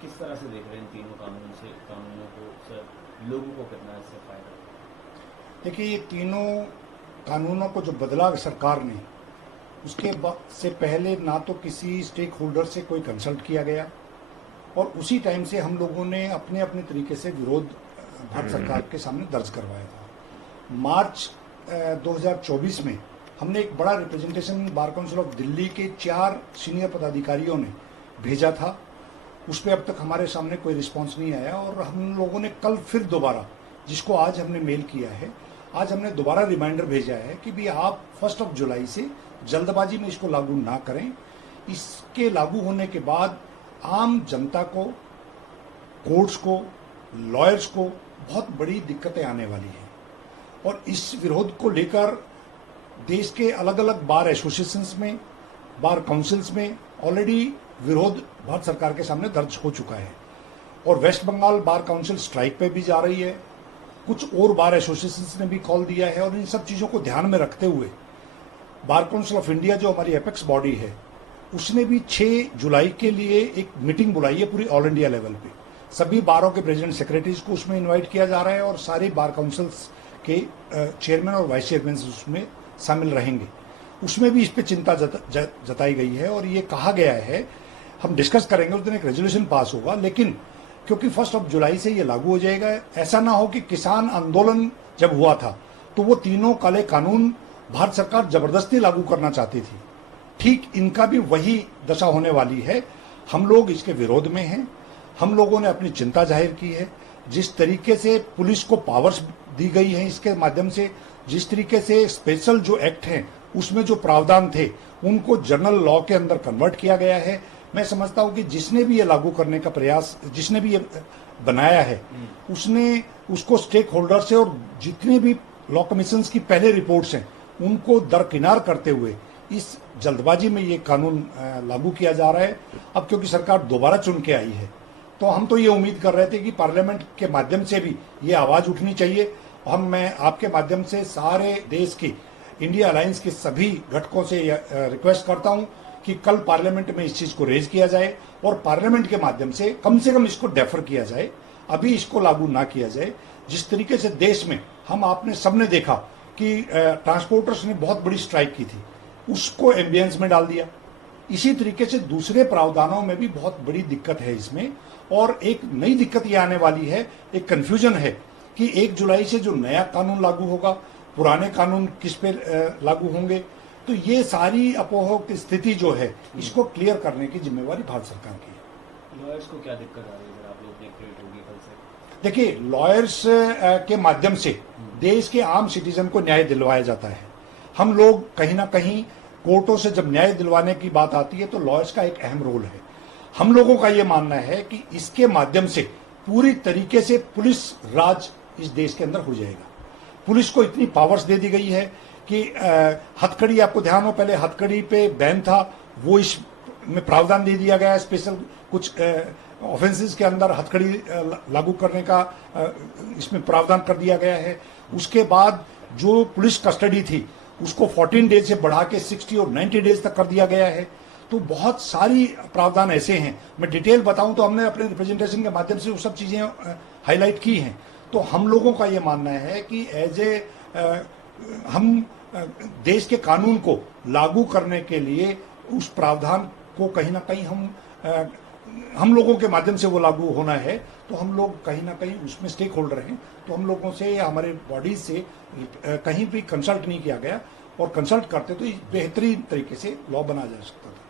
किस तरह से देख रहे हैं इन तीनों कानूनों को सर, लोगों को कितना इससे फायदा? देखिए, ये तीनों कानूनों को जो बदला सरकार ने, उसके से पहले ना तो किसी स्टेक होल्डर से कोई कंसल्ट किया गया, और उसी टाइम से हम लोगों ने अपने अपने तरीके से विरोध भारत सरकार के सामने दर्ज करवाया था। मार्च 2024 में हमने एक बड़ा representation bar council of Delhi के 4 सीनियर पदाधिकारियों ने भेजा था। उस पर अब तक हमारे सामने कोई रिस्पांस नहीं आया, और हम लोगों ने कल फिर दोबारा, जिसको आज हमने मेल किया है, आज हमने दोबारा रिमाइंडर भेजा है कि भी आप 1 जुलाई से जल्दबाजी में इसको लागू ना करें। इसके लागू होने के बाद आम जनता को, कोर्ट्स को, लॉयर्स को बहुत बड़ी दिक्कतें आने वाली हैं, और इस विरोध को लेकर देश के अलग अलग बार एसोसिएशंस में, बार काउंसिल्स में ऑलरेडी विरोध भारत सरकार के सामने दर्ज हो चुका है, और West Bengal bar council strike पे भी जा रही है। कुछ और बार एसोसिएशंस ने भी कॉल दिया है, और इन सब चीज़ों को ध्यान में रखते हुए बार काउंसिल ऑफ इंडिया, जो हमारी एपेक्स बॉडी है, उसने भी 6 जुलाई के लिए एक मीटिंग बुलाई है पूरी ऑल इंडिया लेवल पे। सभी बारों के प्रेसिडेंट सेक्रेटरीज को उसमें इनवाइट किया जा रहा है, और सारे बार काउंसिल्स के चेयरमैन और वाइस चेयरमैन उसमें शामिल रहेंगे। उसमें भी इस पर चिंता जताई गई है, और ये कहा गया है, हम डिस्कस करेंगे, उस दिन एक रेजोल्यूशन पास होगा, लेकिन क्योंकि 1 जुलाई से ये लागू हो जाएगा, ऐसा ना हो कि किसान आंदोलन जब हुआ था तो वो तीनों काले कानून भारत सरकार जबरदस्ती लागू करना चाहती थी। ठीक इनका भी वही दशा होने वाली है। हम लोग इसके विरोध में हैं। हम लोगों ने अपनी चिंता जाहिर की है। जिस तरीके से पुलिस को पावर्स दी गई हैं इसके माध्यम से, जिस तरीके से स्पेशल जो एक्ट हैं उसमें जो प्रावधान थे उनको जनरल लॉ के अंदर कन्वर्ट किया गया है। मैं समझता हूं कि जिसने भी ये लागू करने का प्रयास, जिसने भी ये बनाया है, उसने उसको स्टेक होल्डर से और जितने भी लॉ कमीशन की पहले रिपोर्ट्स हैं उनको दरकिनार करते हुए इस जल्दबाजी में ये कानून लागू किया जा रहा है। अब क्योंकि सरकार दोबारा चुन के आई है, तो हम तो ये उम्मीद कर रहे थे कि पार्लियामेंट के माध्यम से भी ये आवाज उठनी चाहिए। मैं आपके माध्यम से सारे देश की इंडिया अलायंस के सभी घटकों से रिक्वेस्ट करता हूं कि कल पार्लियामेंट में इस चीज को रेज किया जाए, और पार्लियामेंट के माध्यम से कम इसको डेफर किया जाए, अभी इसको लागू ना किया जाए। जिस तरीके से देश में आपने सबने देखा कि ट्रांसपोर्टर्स ने बहुत बड़ी स्ट्राइक की थी, उसको एम्बियंस में डाल दिया। इसी तरीके से दूसरे प्रावधानों में भी बहुत बड़ी दिक्कत है इसमें, और एक नई दिक्कत ये आने वाली है, एक कंफ्यूजन है कि 1 जुलाई से जो नया कानून लागू होगा, पुराने कानून किस पे लागू होंगे। तो ये सारी अपोह की स्थिति जो है, इसको क्लियर करने की जिम्मेवारी भारत सरकार की है। लॉयर्स को क्या दिक्कत आ रही है? आप लोग ने क्रिएट होगी कल से? देखिए, लॉयर्स के माध्यम से देश के आम सिटीजन को न्याय दिलवाया जाता है। हम लोग कहीं ना कहीं कोर्टों से जब न्याय दिलवाने की बात आती है तो लॉयर्स का एक अहम रोल है। हम लोगों का ये मानना है कि इसके माध्यम से पूरी तरीके से पुलिस राज इस देश के अंदर हो जाएगा। पुलिस को इतनी पावर्स दे दी गई है कि हथकड़ी, आपको ध्यान हो, पहले हथकड़ी पे बैन था, वो इसमें प्रावधान दे दिया गया है। स्पेशल कुछ ऑफेंसेस के अंदर हथकड़ी लागू करने का इसमें प्रावधान कर दिया गया है। उसके बाद जो पुलिस कस्टडी थी उसको 14 डेज से बढ़ा के 60 और 90 डेज तक कर दिया गया है। तो बहुत सारी प्रावधान ऐसे हैं, मैं डिटेल बताऊं तो हमने अपने रिप्रेजेंटेशन के माध्यम से वो सब चीजें हाईलाइट की हैं। तो हम लोगों का ये मानना है कि हम देश के कानून को लागू करने के लिए उस प्रावधान को कहीं ना कहीं हम लोगों के माध्यम से वो लागू होना है, तो हम लोग कहीं ना कहीं उसमें स्टेक होल्डर हैं। तो हम लोगों से या हमारे बॉडीज से कहीं भी कंसल्ट नहीं किया गया, और कंसल्ट करते तो बेहतरीन तरीके से लॉ बना जा सकता था।